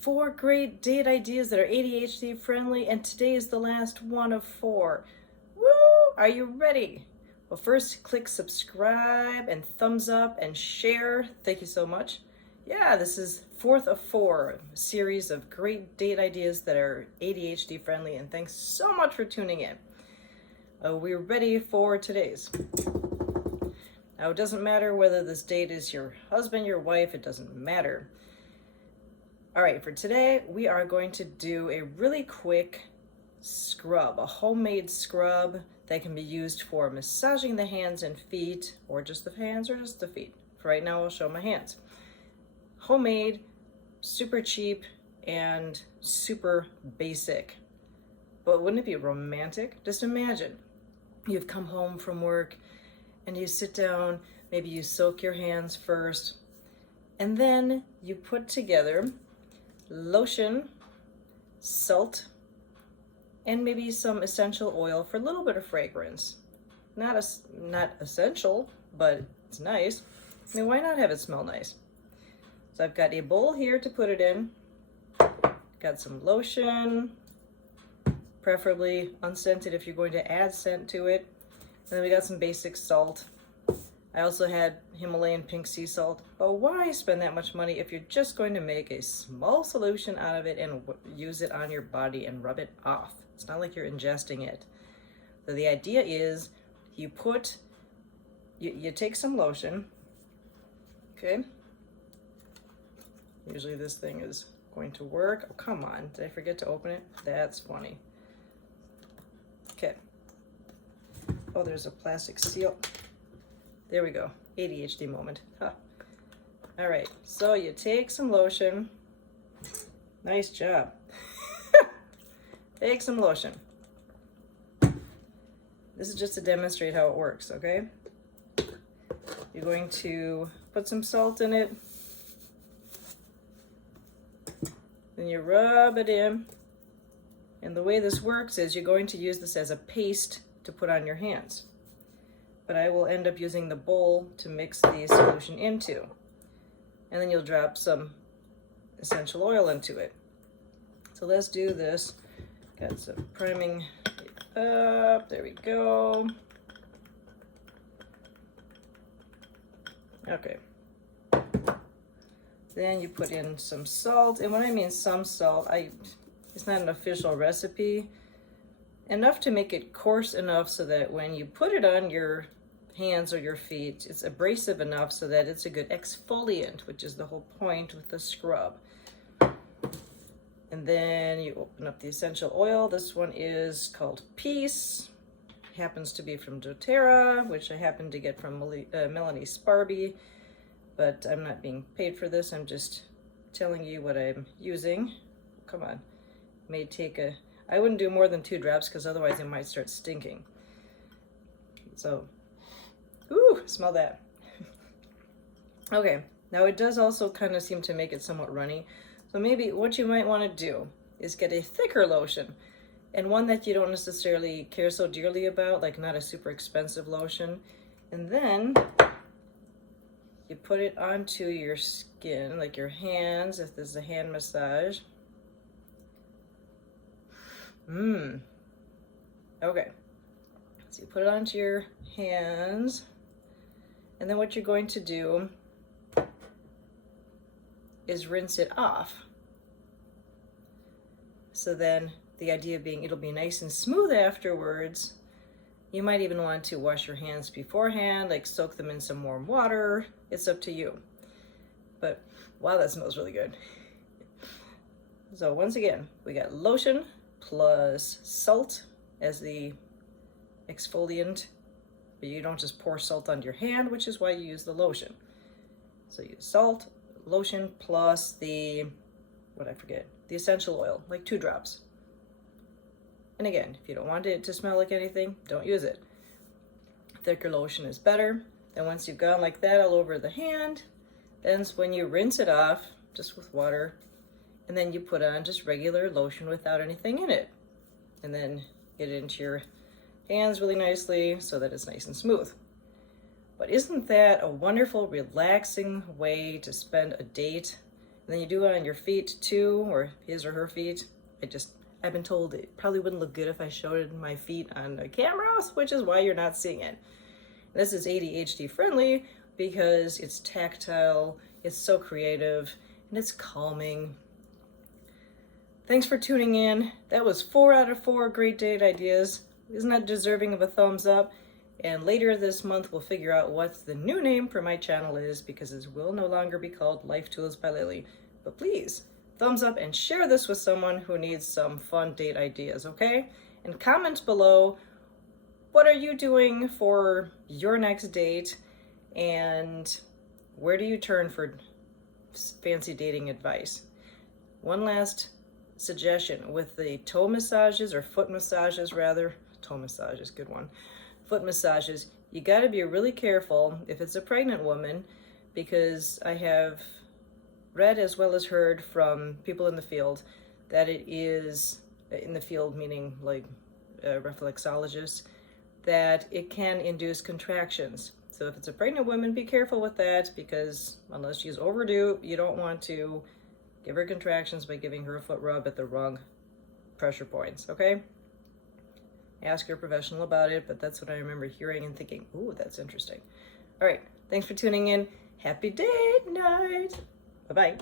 4 great date ideas that are ADHD friendly, and today is the last one of 4. Woo! Are you ready? Well, first click subscribe and thumbs up and share. Thank you so much. Yeah, this is 4th of 4, a series of great date ideas that are ADHD friendly, and thanks so much for tuning in. We're ready for today's. Now, it doesn't matter whether this date is your husband, your wife, it doesn't matter. All right, for today, we are going to do a really quick scrub, a homemade scrub that can be used for massaging the hands and feet, or just the hands or just the feet. For right now, I'll show my hands. Homemade, super cheap, and super basic. But wouldn't it be romantic? Just imagine you've come home from work and you sit down, maybe you soak your hands first, and then you put together lotion, salt, and maybe some essential oil for a little bit of fragrance. Not essential, but it's nice. I mean, why not have it smell nice? So I've got a bowl here to put it in. Got some lotion, preferably unscented if you're going to add scent to it. And then we got some basic salt. I also had Himalayan pink sea salt. But why spend that much money if you're just going to make a small solution out of it and use it on your body and rub it off? It's not like you're ingesting it. So the idea is you take some lotion, okay? Usually this thing is going to work. Oh, come on, did I forget to open it? That's funny. Okay. Oh, there's a plastic seal. There we go, ADHD moment. Huh. All right, so you take some lotion. Nice job. Take some lotion. This is just to demonstrate how it works, okay? You're going to put some salt in it. Then you rub it in. And the way this works is you're going to use this as a paste to put on your hands. But I will end up using the bowl to mix the solution into. And then you'll drop some essential oil into it. So let's do this. Got some priming up, there we go. Okay. Then you put in some salt, and when I mean some salt, it's not an official recipe. Enough to make it coarse enough so that when you put it on your hands or your feet, it's abrasive enough so that it's a good exfoliant, which is the whole point with the scrub. And then you open up the essential oil. This one is called Peace. Happens to be from doTERRA, which I happen to get from Melanie Sparby, but I'm not being paid for this. I'm just telling you what I'm using. Come on, I wouldn't do more than 2 drops because otherwise it might start stinking. So, ooh, smell that. Okay, now it does also kind of seem to make it somewhat runny. So maybe what you might want to do is get a thicker lotion, and one that you don't necessarily care so dearly about, like not a super expensive lotion. And then you put it onto your skin, like your hands, if there's a hand massage. Okay. So you put it onto your hands, and then what you're going to do is rinse it off. So then the idea being it'll be nice and smooth afterwards. You might even want to wash your hands beforehand, like soak them in some warm water. It's up to you. But wow, that smells really good. So once again, we got lotion plus salt as the exfoliant, but you don't just pour salt on your hand, which is why you use the lotion. So you use salt, lotion plus the essential oil, like 2 drops. And again, if you don't want it to smell like anything, don't use it. Thicker lotion is better. Then once you've gone like that all over the hand, then when you rinse it off just with water, and then you put on just regular lotion without anything in it. And then get it into your hands really nicely so that it's nice and smooth. But isn't that a wonderful, relaxing way to spend a date And then you do it on your feet too, or his or her feet. I've been told it probably wouldn't look good if I showed my feet on the camera, which is why you're not seeing it. This is ADHD friendly because it's tactile, it's so creative, and it's calming. Thanks for tuning in. That was 4 out of 4 great date ideas. Isn't that deserving of a thumbs up? And later this month, we'll figure out what the new name for my channel is, because it will no longer be called Life Tools by Lily. But please, thumbs up and share this with someone who needs some fun date ideas, okay? And comment below, what are you doing for your next date? And where do you turn for fancy dating advice? One last suggestion with the toe massages, or foot massages rather. Toe massages, good one. Foot massages, you got to be really careful if it's a pregnant woman, because I have read as well as heard from people in the field that it is, in the field meaning like reflexologists, that it can induce contractions. So if it's a pregnant woman, be careful with that, because unless she's overdue, you don't want to give her contractions by giving her a foot rub at the wrong pressure points, okay? Ask your professional about it, but that's what I remember hearing and thinking, ooh, that's interesting. All right, thanks for tuning in. Happy date night. Bye-bye.